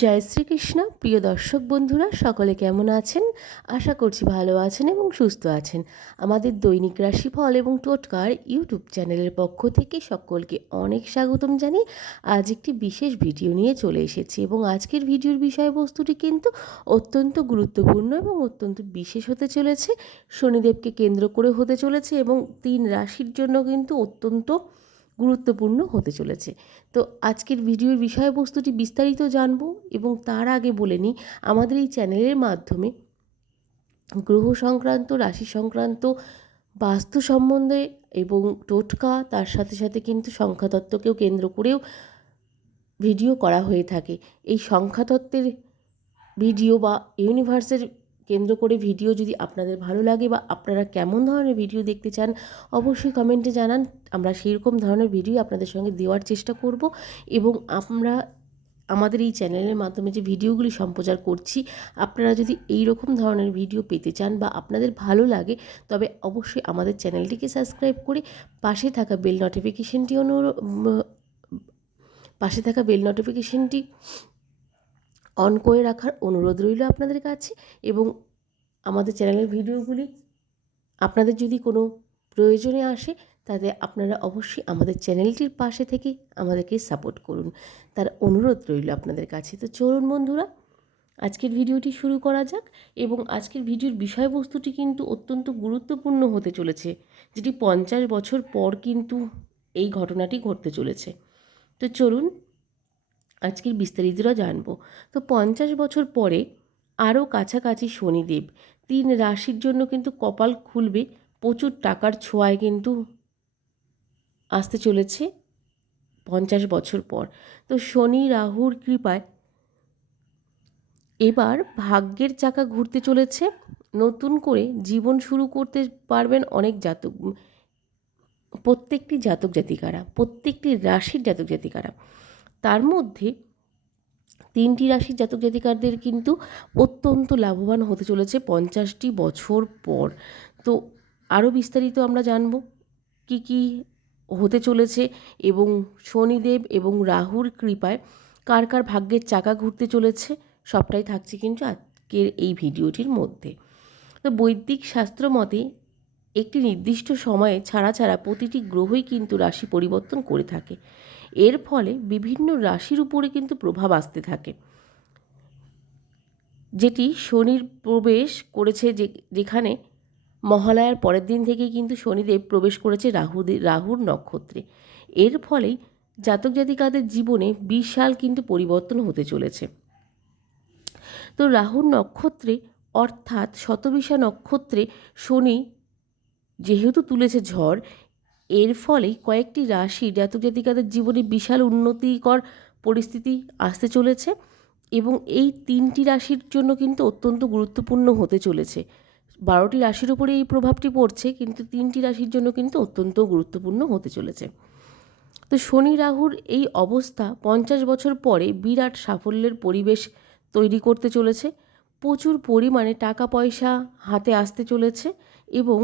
জয় শ্রীকৃষ্ণ। প্রিয় দর্শক বন্ধুরা, সকলে কেমন আছেন? আশা করছি ভালো আছেন এবং সুস্থ আছেন। আমাদের দৈনিক রাশিফল এবং টোটকার ইউটিউব চ্যানেলের পক্ষ থেকে সকলকে অনেক স্বাগতম জানিয়ে আজ একটি বিশেষ ভিডিও নিয়ে চলে এসেছি এবং আজকের ভিডিওর বিষয়বস্তুটি কিন্তু অত্যন্ত গুরুত্বপূর্ণ এবং অত্যন্ত বিশেষ হতে চলেছে। শনিদেবকে কেন্দ্র করে হতে চলেছে এবং তিন রাশির জন্য কিন্তু অত্যন্ত গুরুত্বপূর্ণ হতে চলেছে। তো আজকের ভিডিওর বিষয়বস্তুটি বিস্তারিত জানব এবং তার আগে বলে নিই, আমাদের এই চ্যানেলের মাধ্যমে গ্রহ সংক্রান্ত, রাশি সংক্রান্ত, বাস্তু সম্বন্ধে এবং টোটকা, তার সাথে সাথে কিন্তু সংখ্যাতত্ত্বকেও কেন্দ্র করেও ভিডিও করা হয়ে থাকে। এই সংখ্যাতত্ত্বের ভিডিও বা ইউনিভার্সের কেন্দ্র করে ভিডিও যদি আপনাদের ভালো লাগে বা আপনারা কেমন ধরনের ভিডিও দেখতে চান, অবশ্যই কমেন্টে জানান। আমরা সেই রকম ধরনের ভিডিও আপনাদের সঙ্গে দেওয়ার চেষ্টা করব এবং আমরা আমাদের এই চ্যানেলের মাধ্যমে যে ভিডিওগুলি সম্প্রচার করছি, আপনারা যদি এই রকম ধরনের ভিডিও পেতে চান বা আপনাদের ভালো লাগে, তবে অবশ্যই আমাদের চ্যানেলটিকে সাবস্ক্রাইব করে পাশে থাকা বেল নোটিফিকেশনটি অনুরো পাশে থাকা বেল নোটিফিকেশনটি অন করে রাখার অনুরোধ রইল আপনাদের কাছে এবং আমাদের চ্যানেলের ভিডিওগুলি আপনাদের যদি কোনো প্রয়োজনে আসে, তাতে আপনারা অবশ্যই আমাদের চ্যানেলটির পাশে থেকে আমাদেরকে সাপোর্ট করুন। তার অনুরোধ রইল আপনাদের কাছে। তো চলুন বন্ধুরা, আজকের ভিডিওটি শুরু করা যাক এবং আজকের ভিডিওর বিষয়বস্তুটি কিন্তু অত্যন্ত গুরুত্বপূর্ণ হতে চলেছে, যেটি পঞ্চাশ বছর পর কিন্তু এই ঘটনাটি ঘটতে চলেছে। তো চলুন আজকের বিস্তারিতরা জানব। তো পঞ্চাশ বছর পরে আরও কাছাকাছি শনিদেব, তিন রাশির জন্য কিন্তু কপাল খুলবে, প্রচুর টাকার ছোঁয়ায় কিন্তু আসতে চলেছে পঞ্চাশ বছর পর। তো শনি রাহুর কৃপায় এবার ভাগ্যের চাকা ঘুরতে চলেছে, নতুন করে জীবন শুরু করতে পারবেন অনেক জাতক, প্রত্যেকটি জাতক জাতিকারা, প্রত্যেকটি রাশির জাতক জাতিকারা। তার মধ্যে তিনটি রাশির জাতক জাতিকারদের কিন্তু অত্যন্ত লাভবান হতে চলেছে পঞ্চাশটি বছর পর। তো আরও বিস্তারিত আমরা জানব কি কি হতে চলেছে এবং শনিদেব এবং রাহুর কৃপায় কার কার ভাগ্যের চাকা ঘুরতে চলেছে সবটাই থাকছে কিন্তু আজকের এই ভিডিওটির মধ্যে। তো বৈদিক শাস্ত্র মতে একটি নির্দিষ্ট সময়ে ছাড়া ছাড়া প্রতিটি গ্রহই কিন্তু রাশি পরিবর্তন করে থাকে। এর ফলে বিভিন্ন রাশির উপরে কিন্তু প্রভাব আসতে থাকে। যেটি শনির প্রবেশ করেছে যে, যেখানে মহালয়ার পরের দিন থেকেই কিন্তু শনিদেব প্রবেশ করেছে রাহু রাহুর নক্ষত্রে। এর ফলেই জাতক জাতিকাদের জীবনে বিশাল কিন্তু পরিবর্তন হতে চলেছে। তো রাহুর নক্ষত্রে অর্থাৎ শতবিশা নক্ষত্রে শনি যেহেতু তুলেছে ঝড় এর ফলে কয়েকটি রাশি জাতক জাতিকাদের জীবনে বিশাল উন্নতিকর পরিস্থিতি আসতে চলেছে এবং এই তিনটি রাশির জন্য কিন্তু অত্যন্ত গুরুত্বপূর্ণ হতে চলেছে। বারোটি রাশির উপরে এই প্রভাবটি পড়ছে, কিন্তু তিনটি রাশির জন্য কিন্তু অত্যন্ত গুরুত্বপূর্ণ হতে চলেছে। তো শনি রাহুর এই অবস্থা পঞ্চাশ বছর পরে বিরাট সাফল্যের পরিবেশ তৈরি করতে চলেছে। প্রচুর পরিমাণে টাকা পয়সা হাতে আসতে চলেছে এবং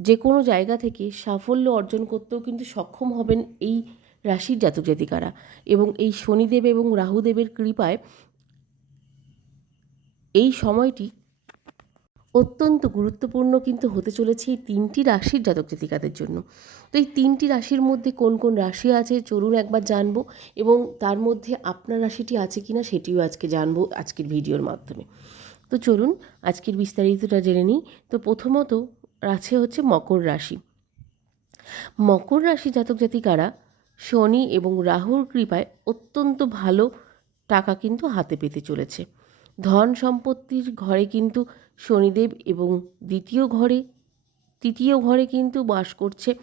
যে কোনো জায়গা থেকে সাফল্য অর্জন করতেও কিন্তু সক্ষম হবেন এই রাশির জাতক জাতিকারা। এবং এই শনিদেব এবং রাহুদেবের কৃপায় এই সময়টি অত্যন্ত গুরুত্বপূর্ণ কিন্তু হতে চলেছে এই তিনটি রাশির জাতক জাতিকাদের জন্য। তো এই তিনটি রাশির মধ্যে কোন কোন রাশি আছে চলুন একবার জানব এবং তার মধ্যে আপনার রাশিটি আছে কি না সেটিও আজকে জানব আজকের ভিডিওর মাধ্যমে। তো চলুন আজকের বিস্তারিতটা জেনে নিই। তো প্রথমত আছে হচ্ছে মকর রাশি। মকর রাশি জাতক জাতিকারা শনি এবং রাহুর কৃপায় অত্যন্ত ভালো টাকা কিন্তু হাতে পেতে চলেছে। ধন সম্পত্তির ঘরে কিন্তু শনিদেব এবং দ্বিতীয় ঘরে, তৃতীয় ঘরে কিন্তু বাস করছে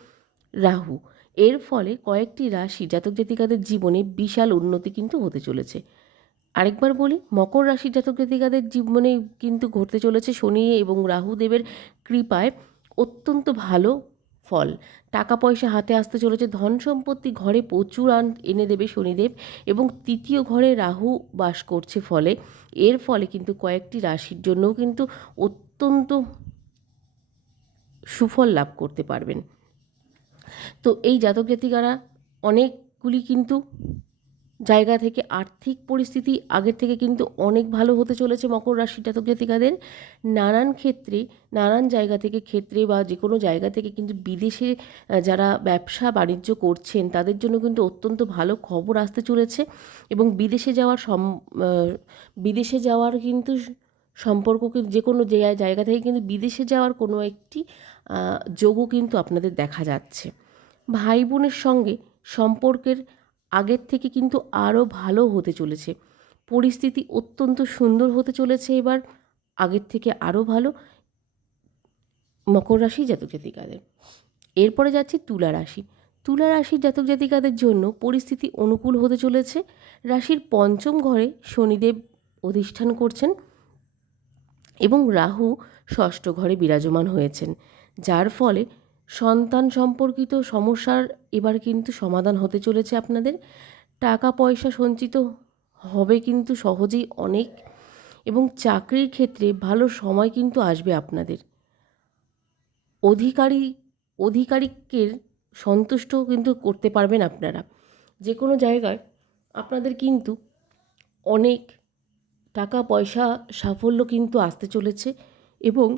রাহু। এর ফলে কয়েকটি রাশি জাতক জাতিকাদের জীবনে বিশাল উন্নতি কিন্তু হতে চলেছে। আরেকবার বলি, মকর রাশির জাতক জাতিকাদের জীবনে কিন্তু ঘটতে চলেছে শনি এবং রাহুদেবের কৃপায় অত্যন্ত ভালো ফল। টাকা পয়সা হাতে আসতে চলেছে। ধন সম্পত্তি ঘরে প্রচুর আন এনে দেবে শনিদেব এবং তৃতীয় ঘরে রাহু বাস করছে ফলে। এর ফলে কিন্তু কয়েকটি রাশির জন্যও কিন্তু অত্যন্ত সুফল লাভ করতে পারবেন। তো এই জাতক জাতিকারা অনেকগুলি কিন্তু জায়গা থেকে আর্থিক পরিস্থিতি আগের থেকে কিন্তু অনেক ভালো হতে চলেছে মকর রাশির জাতক জাতিকাদের নানান ক্ষেত্রে, নানান জায়গা থেকে ক্ষেত্রে বা যে কোনো জায়গা থেকে কিন্তু বিদেশে যারা ব্যবসা বাণিজ্য করছেন তাদের জন্য কিন্তু অত্যন্ত ভালো খবর আসতে চলেছে এবং বিদেশে যাওয়ার সম বিদেশে যাওয়ার কিন্তু সম্পর্ক কিন্তু যে কোনো জায়গা থেকে কিন্তু বিদেশে যাওয়ার কোনো একটি যোগও কিন্তু আপনাদের দেখা যাচ্ছে। ভাই বোনের সঙ্গে সম্পর্কের আগের থেকে কিন্তু আরও ভালো হতে চলেছে। পরিস্থিতি অত্যন্ত সুন্দর হতে চলেছে এবার, আগের থেকে আরও ভালো। মকর রাশি জাতক জাতিকাদের। এরপরে যাচ্ছি তুলা রাশি। তুলা রাশির জাতক জাতিকাদের জন্য পরিস্থিতি অনুকূল হতে চলেছে। রাশির পঞ্চম ঘরে শনিদেব অধিষ্ঠান করছেন এবং রাহু ষষ্ঠ ঘরে বিরাজমান হয়েছেন। যার ফলে সন্তান সম্পর্কিত সমস্যার এবার কিন্তু সমাধান হতে চলেছে আপনাদের। টাকা পয়সা সঞ্চিত হবে কিন্তু সহজেই অনেক এবং চাকরির ক্ষেত্রে ভালো সময় কিন্তু আসবে আপনাদের। অধিকারী, অধিকারিকের সন্তুষ্ট কিন্তু করতে পারবেন আপনারা। যে কোনো জায়গায় আপনাদের কিন্তু অনেক টাকা পয়সা সাফল্য কিন্তু আসতে চলেছে এবং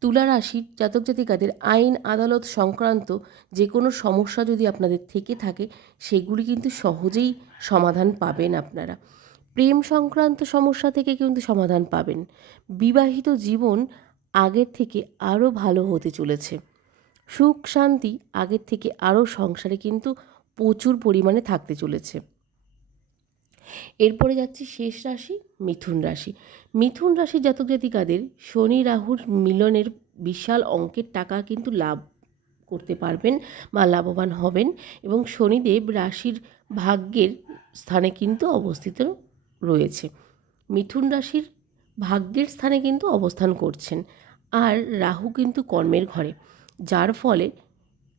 তুলা রাশির জাতক জাতিকাদের আইন, আদালত সংক্রান্ত যে কোনো সমস্যা যদি আপনাদের থেকে থাকে, সেগুলি কিন্তু সহজেই সমাধান পাবেন আপনারা। প্রেম সংক্রান্ত সমস্যা থেকে কিন্তু সমাধান পাবেন। বিবাহিত জীবন আগের থেকে আরও ভালো হতে চলেছে। সুখ, শান্তি আগের থেকে আরও সংসারে কিন্তু প্রচুর পরিমাণে থাকতে চলেছে। এরপরে যাচ্ছি শেষ রাশি, মিথুন রাশি। মিথুন রাশির জাতক জাতিকাদের শনি, রাহুর মিলনের বিশাল অঙ্কের টাকা কিন্তু লাভ করতে পারবেন বা লাভবান হবেন এবং শনিদেব রাশির ভাগ্যের স্থানে কিন্তু অবস্থিত রয়েছে। মিথুন রাশির ভাগ্যের স্থানে কিন্তু অবস্থান করছেন আর রাহু কিন্তু কর্মের ঘরে, যার ফলে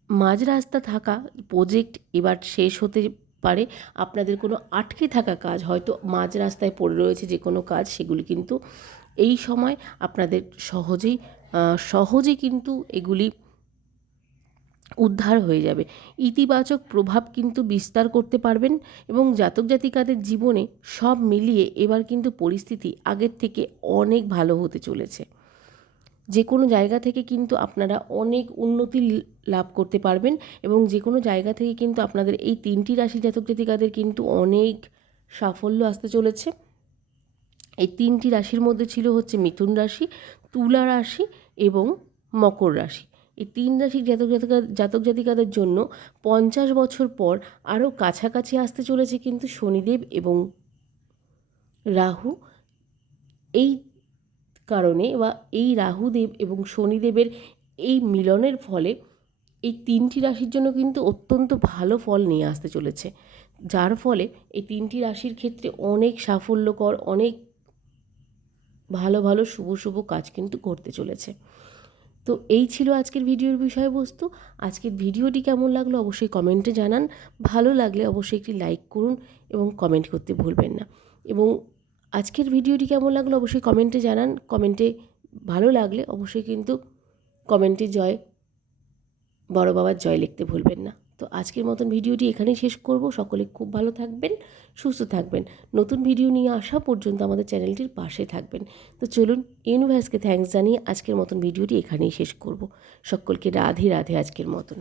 মাঝ রাস্তা থাকা প্রজেক্ট এবার শেষ হতে পারে আপনাদের কোনো আটকে থাকা কাজ হয়তো মাঝ রাস্তায় পড়ে রয়েছে যে কোনো কাজ সেগুলি কিন্তু এই সময় আপনাদের সহজেই আহ, সহজেই কিন্তু এগুলি উদ্ধার হয়ে যাবে। ইতিবাচক প্রভাব কিন্তু বিস্তার করতে পারবেন এবং জাতক জাতিকাদের জীবনে সব মিলিয়ে এবার কিন্তু পরিস্থিতি আগের থেকে অনেক ভালো হতে চলেছে। যে কোনো জায়গা থেকে কিন্তু আপনারা অনেক উন্নতি লাভ করতে পারবেন এবং যে কোনো জায়গা থেকে কিন্তু আপনাদের এই তিনটি রাশি জাতক জাতিকাদের কিন্তু অনেক সাফল্য আসতে চলেছে। এই তিনটি রাশির মধ্যে ছিল হচ্ছে মিথুন রাশি, তুলা রাশি এবং মকর রাশি। এই তিন রাশির জাতক জাতিকা, জাতক জাতিকাদের জন্য পঞ্চাশ বছর পর আরও কাছাকাছি আসতে চলেছে কিন্তু শনিদেব এবং রাহু। এই কারণে বা এই রাহুদেব এবং শনিদেবের এই মিলনের ফলে এই তিনটি রাশির জন্য কিন্তু অত্যন্ত ভালো ফল নিয়ে আসতে চলেছে। যার ফলে এই তিনটি রাশির ক্ষেত্রে অনেক সাফল্যকর, অনেক ভালো ভালো, শুভ শুভ কাজ কিন্তু করতে চলেছে। তো এই ছিল আজকের ভিডিওর বিষয়বস্তু। আজকের ভিডিওটি কেমন লাগল অবশ্যই কমেন্টে জানান। ভালো লাগলে অবশ্যই একটি লাইক করুন এবং কমেন্ট করতে ভুলবেন না। এবং আজকের ভিডিওটি কেমন লাগল অবশ্যই কমেন্টে জানান। কমেন্টে ভালো লাগলে অবশ্যই কিন্তু কমেন্টে জয়, বড় বাবার জয় লিখতে ভুলবেন না। তো আজকের মতন ভিডিওটি এখানেই শেষ করব। সকলে খুব ভালো থাকবেন, সুস্থ থাকবেন। নতুন ভিডিও নিয়ে আসা পর্যন্ত আমাদের চ্যানেলটির পাশে থাকবেন। তো চলুন ইউনিভার্সকে থ্যাঙ্কস জানিয়ে আজকের মতন ভিডিওটি এখানেই শেষ করব। সকলকে রাধে রাধে আজকের মতন।